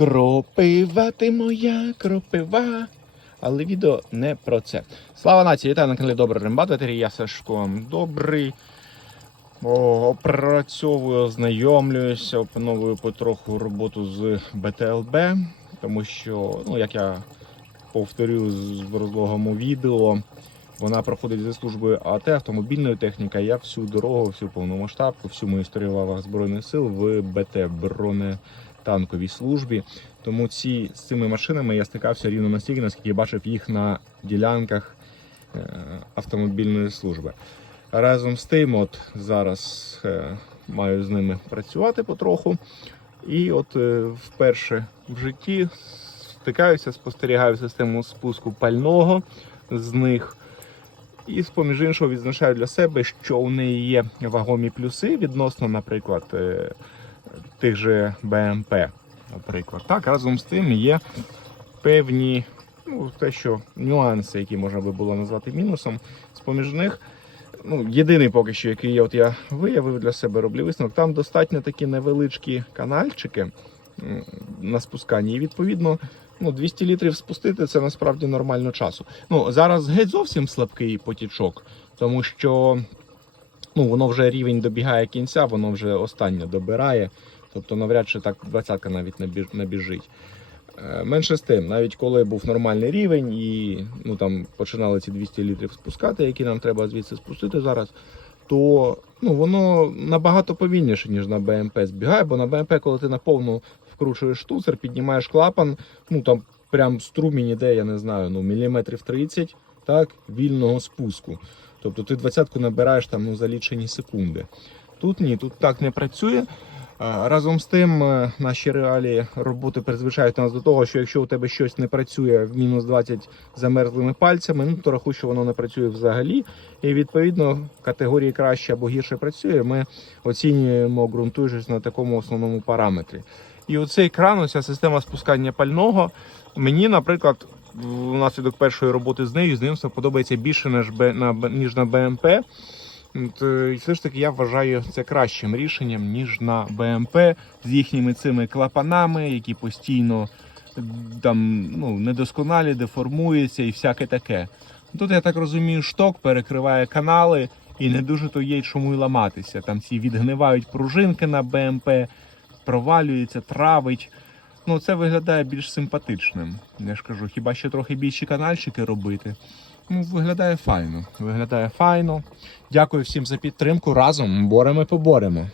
Кропива ти моя, кропива. Але відео не про це. Слава нації, вітаю на каналі Добрий Рембат, ветері, я Сашко Добрий. О, опрацьовую, ознайомлююся, опановую потроху роботу з БТЛБ, тому що, ну, як я повторю в розлогому відео, вона проходить зі службою АТ, автомобільної техніки. Я всю дорогу, всю повномасштабку, всю мою історію лавах Збройних сил в БТ бронетанковій службі. Тому ці, з цими машинами я стикався рівно настільки, наскільки бачив їх на ділянках е, автомобільної служби. Разом з тим, от зараз е, маю з ними працювати потроху. І от е, вперше в житті стикаюся, спостерігаю систему спуску пального з них. І з-поміж іншого відзначаю для себе, що у неї є вагомі плюси відносно, наприклад, тих же БМП. Наприклад. Так, разом з тим є певні ну, те, що нюанси, які можна би було назвати мінусом. З-поміж них, ну, єдиний поки що, який я, от я виявив для себе, роблю висновок, там достатньо такі невеличкі канальчики на спусканні. І відповідно, ну, 200 літрів спустити це насправді нормально часу. Ну, зараз геть зовсім слабкий потічок, тому що ну, воно вже рівень добігає кінця, воно вже останнє добирає. Тобто навряд чи так двадцятка навіть набіж- набіжить. Е, Менше з тим, навіть коли був нормальний рівень і ну, там, починали ці 200 літрів спускати, які нам треба звідси спустити зараз, то ну, воно набагато повільніше, ніж на БМП збігає, бо на БМП, коли ти наповну вкручуєш штуцер, піднімаєш клапан, ну там прям струмінь іде, я не знаю, ну, міліметрів 30 так, вільного спуску. Тобто ти двадцятку набираєш там ну, за лічені секунди. Тут ні, тут так не працює. Разом з тим, е, наші реалії роботи призвичають нас до того, що якщо у тебе щось не працює в мінус 20 замерзлими пальцями, ну то рахуй, що воно не працює взагалі. І відповідно категорії краще або гірше працює, ми оцінюємо, ґрунтуючись на такому основному параметрі. І оцей кран, оця система спускання пального, мені, наприклад, внаслідок першої роботи з нею, з ним все подобається більше ніж на БМП. Все ж таки я вважаю це кращим рішенням, ніж на БМП з їхніми цими клапанами, які постійно там ну, недосконалі, деформуються і всяке таке. Тут, я так розумію, шток перекриває канали і не дуже то є чому й ламатися. Там ці відгнивають пружинки на БМП, провалюється, травить. Ну, це виглядає більш симпатичним. Я ж кажу, хіба що трохи більші канальчики робити. Ну, виглядає файно. Виглядає файно. Дякую всім за підтримку. Разом боремо і поборемо.